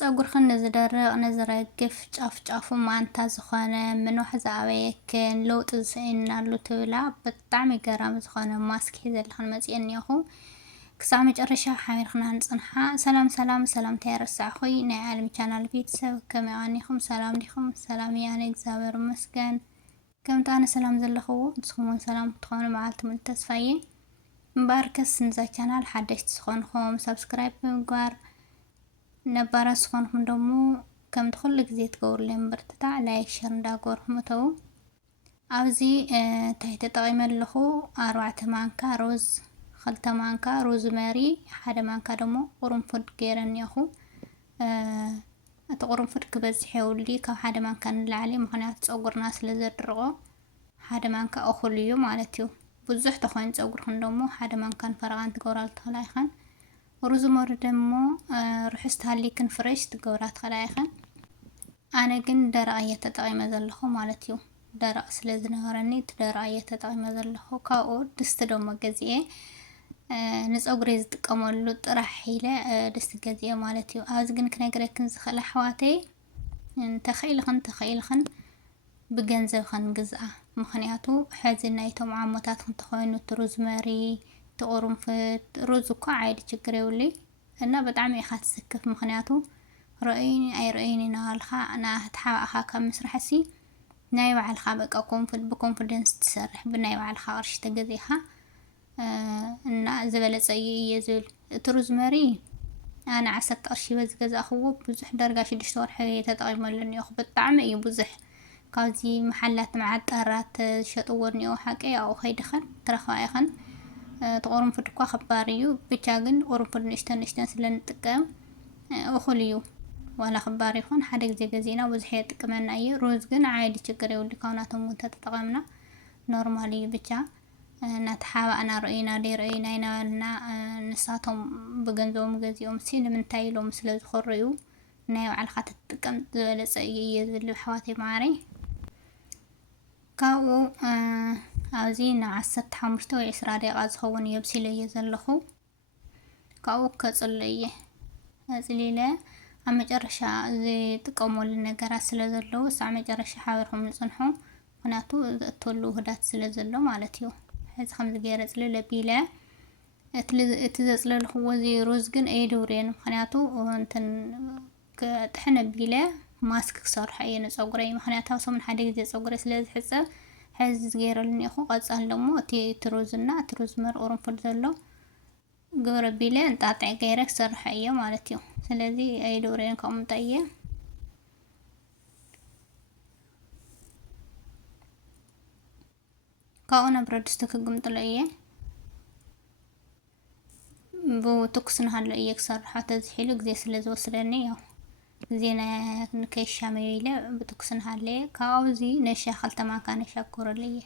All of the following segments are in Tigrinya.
ፀጉርክን ንዝደርቕ ንዝረግፍ ጫፍ ጫፉ ማንታ ዝኾነ ምንውሕ ዝኣበየክን ለውጢ ዝስአናሉ ትብላ ብጣዕሚ ገራሚ ዝኾነ ማስክ ሒዘልክን መፅአ እኒአኹ። ክሳብ መጨረሻ ሓቢርክና ንፅንሓ። ሰላም ሰላምታ የረሳዕኹይ ናይ ዓለም ቻናል ቤተሰብ ከመይ ኣኒኹም? ሰላም ዲኹም? ሰላም እያ ኣነ እግዚኣብሔር ይመስገን። ከምቲ ኣነ ሰላም ዘለኽዎ ንስኹም እውን ሰላም ትኾኑ መዓልቲ ሙሉ ተስፋ እየ። እምበር ከስ ንዛ ቻናል ሓደሽቲ ዝኾንኩም ሰብስክራይብ ብምግባር ነባራት ዝኾንኩም ደሞ ከምቲ ኩሉ ግዜ ትገብሩለይ ምብርትታዕ ላይክ ሸር እንዳገበርኩም እተው። ኣብዚ እንታይ ተጠቒመ ኣለኹ 4 ማንካ ሮዝ 2 ማንካ ሮዝመሪ 1 ማንካ ደሞ ቁርንፉድ ገይረ እኒአኹ። እቲ ቁርንፉድ ክበዝሕ የብሉ ካብ 1 ማንካ ንላዕሊ ምክንያቱ ፀጉርና ስለ ዘድርቆ 1 ማንካ እኹል እዩ ማለት እዩ። ብዙሕ ተኮይኑ ፀጉርክን ደሞ 1 ማንካ ንፈረቓን ትገብራሉ ትኽእላ ኢኸን። ሮዝመሪ ደሞ ርሑስ ተሃሊክን ፍሬሽ ትገብራ ትኽእላ ኢኸን። ኣነ ግን ደረቕ እየ ተጠቒመ ዘለኹ ማለት እዩ። ደረቕ ስለ ዝነበረኒ እቲ ደረቕ እየ ተጠቒመ ዘለኹ። ካብኡ ድስቲ ደሞ ገዚአ ንፀጉሪ ዝጥቀመሉ ጥራሕ ኢለ ድስቲ ገዚአ ማለት እዩ። ኣብዚ ግን ክነግረክን ዝኽእል ኣሕዋተይ ተኽኢልኽን ብገንዘብ ክንግዝኣ። ምክንያቱ ሕዚ ናይቶም ዓሞታት እንተኾይኑ እቲ ሮዝመሪ እቲ ቁርንፉድ ሮዝ እኳ ዓይዲ ችግር የብሉይ እና ብጣዕሚ ኢኻ ትስክፍ። ምክንያቱ ረአይኒ ኣይረአይኒ እናበልካ ንኣትሓባእኻ ካብ ምስራሕሲ ናይ ባዕልኻ በቃ ብኮንፊደንስ ትሰርሕ ብናይ ባዕልኻ ቅርሺ ተገዚእኻ እና ዝበለፀ እየ ዝብል። እቲ ሮዝመሪ ኣነ 10 ቅርሺ በዝገዛእኽዎ ብዙሕ ዳርጋ 6 ወርሒ ተጠቒመሉ እኒአኹ። ብጣዕሚ እዩ ብዙሕ። ካብዚ መሓላት መዓጠራት ሸጥዎ እኒአው ሓቂ ኣብኡ ከይድኸን ትረኽባ ኢኸን። እቲ ቁርንፉድ እኳ ከባድ እዩ። ብቻ ግን ቁርንፉድ ንእሽተን ስለ ንጥቀም እኹል እዩ ዋላ ክባር ይኹን ሓደ ግዜ ገዚእና ብዙሕ የጥቅመና እዩ። ሮዝ ግን ዓይዲ ችግር የብሉ ካብናቶም እውን ተጠቐምና ኖርማል እዩ። ብቻ እናቲ ሓባእና ረአይና ደይረአይና ይናበልና ንሳቶም ብገንዘቦም ገዚኦም ንምንታይ ኢሎም ስለ ዝኸርዩ ናይ ባዕልካ ትጥቀም ዝበለፀ እየ ዝብል ኣሕዋተይ ማዕረይ። ካብኡ ኣብዚ ን15 ወይ 20 ደቂቓ ዝኸውን የብሲለ እየ ዘለኹ። ካብኡ ከፅሎ እየ ኣፅሊለ ኣብ መጨረሻ ዝጥቀመሉ ነገራት ስለ ዘለዎ ሳብ መጨረሻ ሓቢርኩም ንፅንሑ። ምክንያቱ ዘእተሉ ውህዳት ስለ ዘሎ ማለት እዩ። ሕዚ ከምዚ ገይረ ፅልል ኣቢለ እቲ ዘፅለልኽዎ እዚ ሮዝ ግን ኣይደውርየን። ምክንያቱ እንትን ጥሕን ኣቢለ ማስክ ክሰርሖ እየ ንፀጉረይ። ምክንያቱ ኣብ ሰሙን ሓደ ግዜ ፀጉረይ ስለ ዝሕፀብ ሕዚ ዝገይረሉ እኒአኹ። ቀፃሊ ደሞ እቲ ሮዝ እና እቲ ሮዝመሪ ቁርንፉድ ዘሎ ግብረ ኣቢለ እንጣጥዕ ገይረ ክሰርሖ እየ ማለት እዩ። ስለዚ ኣይደውርየን ከቕምጦ እየ። ካብኡ ናብ ብረድስቲ ክግምጥሎ እየ። ብትኩስ ንሃሎ እየ ክሰርሖ ተዝሒሉ ግዜ ስለ ዝወስደኒ ያው ግዜ ንከይሻመዮ ኢለ ብትኩስ ንሃለየ። ካብዚ ነሻ 2 ማንካ ነሻ ክገብረሉ እየ።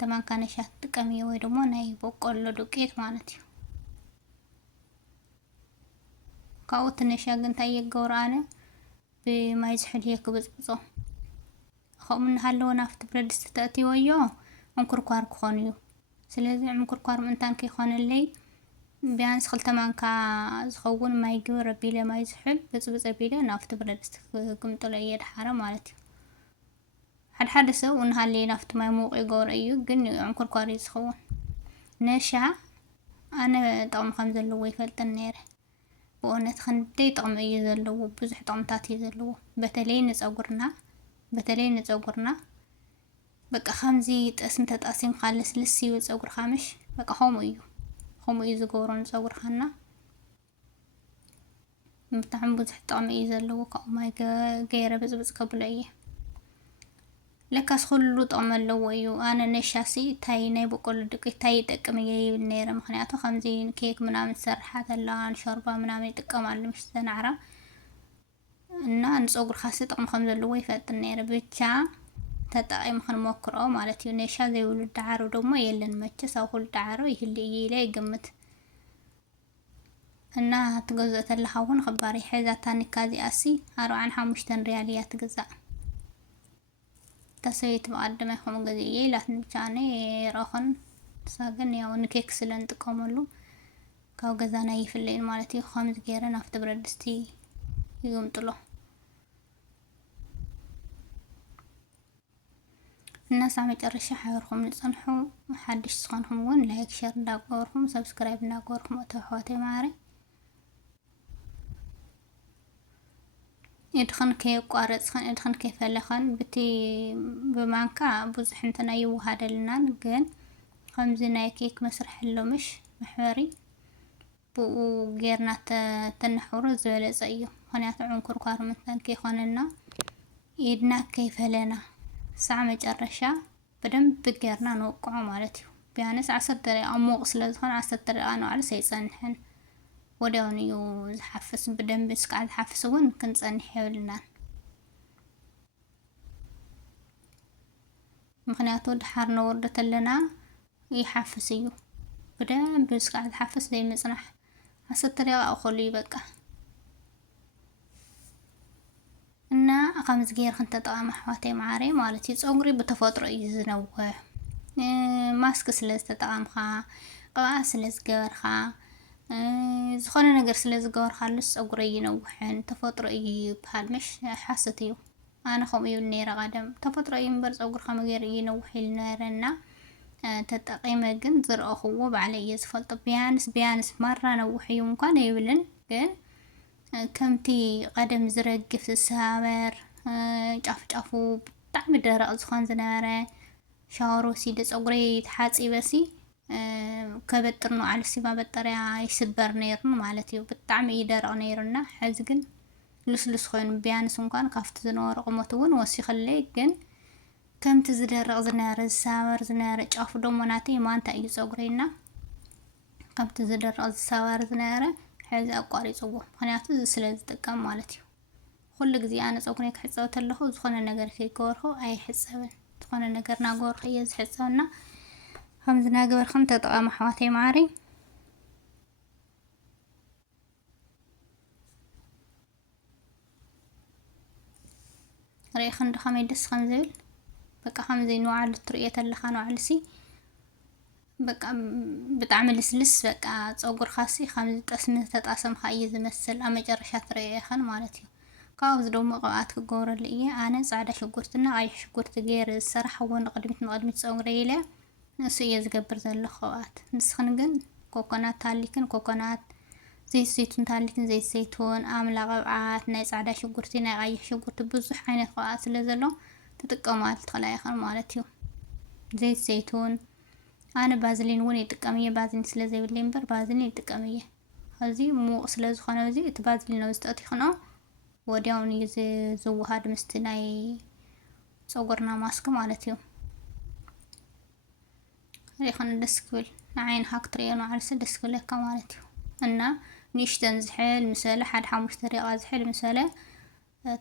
2 ማንካ ነሻ ትጥቀም እየ ወይ ደሞ ናይ በቆሎ ዱቄት ማለት እዩ። ካብኡ እቲ ነሻ ግን እንታይ እየ ክገብሮ ኣነ ብማይ ዝሕል እየ ክብፅብፆ። ከምኡ እናሃለወ ናብቲ ብረድስቲ ተእትይወዮ ዕንኩርኳር ክኾን እዩ። ስለዚ ዕንኩርኳር ምእንታን ከይኾነለይ ቢያንስ 2 ማንካ ዝኸውን ማይ ግብረ ኣቢለ ማይ ዝሕል ብፅብፅ ኣቢለ ናብቲ ብረድስቲ ክግምጥሎ እየ ድሓረ ማለት እዩ። ሓደ ሰብ እናሃለየ ናብቲ ማይ ምዉቕ ይገብሮ እዩ፣ ግን ዕንኩርኳር እዩ ዝኸውን። ነሻ ኣነ ጥቕሚ ከም ዘለዎ ይፈልጥን ነይረ። ብእውነት ክንደይ ጥቕሚ እዩ ዘለዎ፣ ብዙሕ ጥቕምታት እዩ ዘለዎ። በተለይ ንፀጉርና በቃ ከምዚ ጠስሚ ተጣሲምካ ልስልስ ይብል ፀጉርካ ምሽ በቃ ከምኡ እዩ ዝገብሮ ንፀጉርካና። ብጣዕሚ ብዙሕ ጥቕሚ እዩ ዘለዎ። ካብኡ ማይ ገይረ ብፅብፅ ከብሎ እየ። ለካስ ኩሉ ጥቕሚ ኣለዎ እዩ። ኣነ ነሻሲ እንታይ ናይ በቆሎ ዱቄት እንታይ ይጠቅም እየ ይብል ነይረ። ምክንያቱ ከምዚ ኬክ ምናምን ዝሰርሓ ዘለዋ ንሾርባ ምናምን ይጥቀማሉ ምስ ተናዕራ እና ንፀጉርካሲ ጥቕሚ ከም ዘለዎ ይፈልጥ ነይረ። ብቻ ተጠቒሙ ክንሞክሮ ማለት እዩ። ነሻ ዘይብሉ ዳዓሮ ደሞ የለን መቸስ ኣብ ኩሉ ዳዓሮ ይህሊ እየ ኢለ ይግምት እና ትገዝኦ ተለካ እውን ክባር እዩ። ሕዛ ታኒካ እዚኣሲ 45 ሪያል እያ ትግዛእ። ተሰበይቲ ብቀደመ ከምኡ ገዚአ እየ ኢላትኒ። ብቻ ኣነ የረኸን ንሳ ግን ያው ንኬክ ስለ ንጥቀመሉ ካብ ገዛና ይፍለይን ማለት እዩ። ከምዚ ገይረ ናብቲ ብረድስቲ ይገምጥሎ الناس عم يترشح حيوركم نصنحوا محدش تخونهم ون لايك شير እንዳቆርኩም ሰብስክራይብ እንዳቆርኩም أتوحواتي معري إدخن كي قارص خن إدخن كي فلخن بتي بمانكا بزح انتنا يوهاد لنا ግን خمزي ناي كيك مسرح اللومش محوري بو غيرنا تنحورو زبلص እዩ ምክንያቱ ዑንኩር ኳር ምንተን ከይኾነና ኢድና ከይፈለና ሳዕ መጨረሻ በደንብ ገርና ንወቅዖ ማለት እዩ ቢያንስ 10 ደቂቃ ሙቕ ስለዝኾነ 10 ደቂቃ ነው አለ ሰይጸንሕን ወዲያውን እዩ ዝሓፍስ በደንብ እስካዕ ዝሓፍስ እውን ክንጸንሕ ይብልናል ምክንያቱ ድሓር ነወርዶ ተለና ይሓፍስ እዩ በደንብ እስካዕ ዝሓፍስ ዘይመጽናሕ 10 ደቂቃ እኮሉ ይበቃ እና خمس غير خنت تطعم حواتي معاري مالتي صغري بتفطر يزنوه ماسك سلاز تطعمخا قبعة سلاز جبرخا زخونه ነገር ስለዝገበርካ ልስ صغري ينوحن تفطر يبحال مش حاستيو انا خم يو نيره قدم تفطر ينبر صغرخا مغير ينوح لنيرنا تطقيمه ግን ዝረአخዎ ባዕለየ ዝፈልጥ ቢያንስ መራ ነውሕዩ እንኳን ይብልን ግን ከምቲ ቀደም ዝረግፍ ዝሳበር ጫፍጫፉ ብጣዕሚ ደረቕ ዝኾን ዝነበረ ሻወር ወሲደ ፀጉሪ ተሓፂበሲ ከበጥር ነው አልሲ ማበጠሪያ ይስበር ነይሩ ማለት እዩ ብጣዕሚ ይደረቕ ነይሩና ሕዚ ግን ልስልስ ኮይኑ ቢያንስ እንኳን ካፍቲ ዝነበረ ቁመቱ እውን ወሲኸለይ ግን ከምቲ ዝደረቕ ዝነበረ ዝሳበር ዝነበረ ጫፉ ደሞ ናተይ ማንታ እዩ ፀጉሪና ከምቲ ዝደረቕ ዝሳበር ዝነበረ ሕዚ አቋሪጽዎ ምክንያቱ ስለዝጥቀም ማለት እዩ ኩሉ ግዜ አነ ፀጉሪ ክሕፀብ ተለኹ ዝኾነ ነገር ከይገበርኩ አይሕፀብን ዝኾነ ነገር ናገበርኩ እየ ዝሕፀብና ከምዚ ናገበርኩም ተጠቀሙ ኣሕዋተይ ማዕሪ ريخن دخمي دس خمزل بقى خمزي نوع الترقية اللي خانوا علسي بقى بتعمل سلس بقى تصور خاصي خمز تسمه تتقسم خايز زمثل اما جرشات رأي خان مالتي كاوز دوم قوات كجور اللي إيه أنا سعادة شجرتنا عايش شجرت غير الصراحة وين قدمت تصوري له نسي يزقبر ذا الخوات نسخن جن كوكونات تالكن كوكونات زيت زيتون تالكن زيت زيتون عاملة قوعات ناس سعادة شجرتنا عايش شجرت بزح عين خوات لزلو تتقمات تخلي خان مالتي زيت زيتون أنا بازلين وني تقامية بازلين سلازي بالليمبر بازلين تقامية هذي مو سلاز خانة زي تبازلين نوستاتي خنا ودياون يزو هاد مستناي صورنا ماسك مالتيو ريخنا دسكول عين حق طريقنا عرس دسكول لك مالتيو أنا نيشتن زحل مسألة حد حامش طريقة زحل مسألة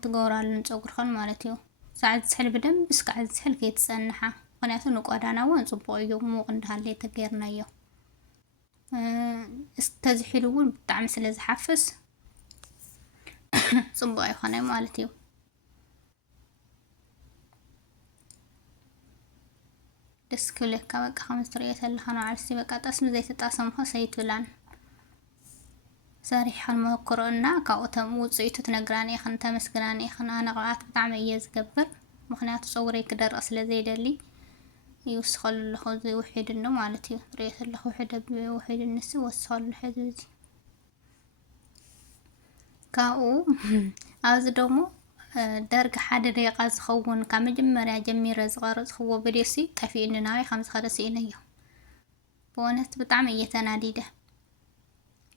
تقورا لنصور خان مالتيو ساعد زحل بدم بس قاعد زحل كي تسنحه قناته نقعدنا وين صبوا يوم مو عندها اللي تغيرنا يو استزحلون بتاع مثل زحفس صبوا يخنا مالتيو دسكولك بقى 5 طريقة اللي خنا عرسي بقى تاسم زي تتاسمها سيتولان صاريح المقرنا كاوتم وصيتو تنغراني خنتا مسغراني خنا انا قعات بتاع يزقبر مخنيات صوري كدر اصل زي دلي يوسخل له زي وحيد انه مالتي ريت له وحيد النس وصل الحدود كاو عاوز دومو درك حد دقيقة زخون كمجمريا جميرة صغار زخو بريسي كفي اننا 5 خرسين ايو بونت بطعم يتناديده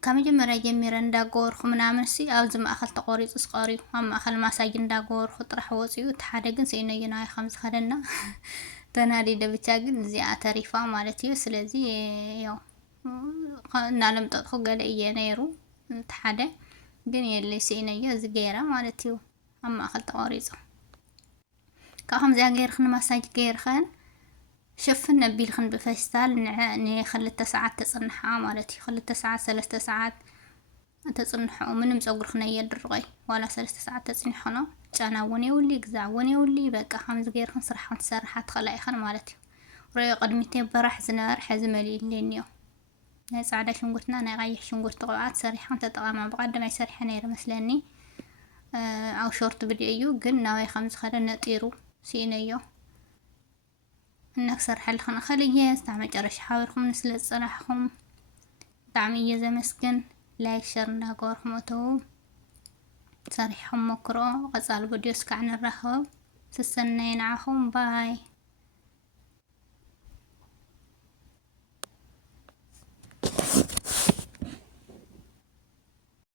كمجمريا جميرة نداغور خمنامن سي عاوز ما اخل تقوريص اسقاريو اما اخل ماساج نداغور خطرح وصيو تحدقن سينينا 5 خدنا تنادي دبتاجن زي اعترفا مالتي سلازي يو نعلم تدخل قال ايه نيرو تحدى ግን የለይ ሲነየ ዝገራ ማለትዩ አማ አخلت قريصه كأخم زي غيرخن مساج غيرخن شفن نبيلخن بفستال ني خلت ساعات تصنحا مالتي خلت ساعات 3 ساعات تصنحو منم صغرخن يدرغي ولا 3 ساعات تصنحنا ጫናወኔ ውሊ ግዛወኔ ውሊ በቃ خمس غيرخن ስራሕን ተሰርሓት خلايخن مالتي رأي قدمتي برح زنار حزملي لينيو ناي صعدا شنقرتنا ناي غايح شنقرت قوعات سريحان تتقامع بقدم اي سريحة نير مسلاني أو شورت فيديو جن ناوي خمس خلا نطيرو سينيو نكسر حل خنا خليه استعمل جرش حاولكم نسلت صراحكم دعمية زي مسكن لايك شير ناقوركم وتو صريحهم مكرو غزال فيديوس كعن الرهو سسنين عهم باي.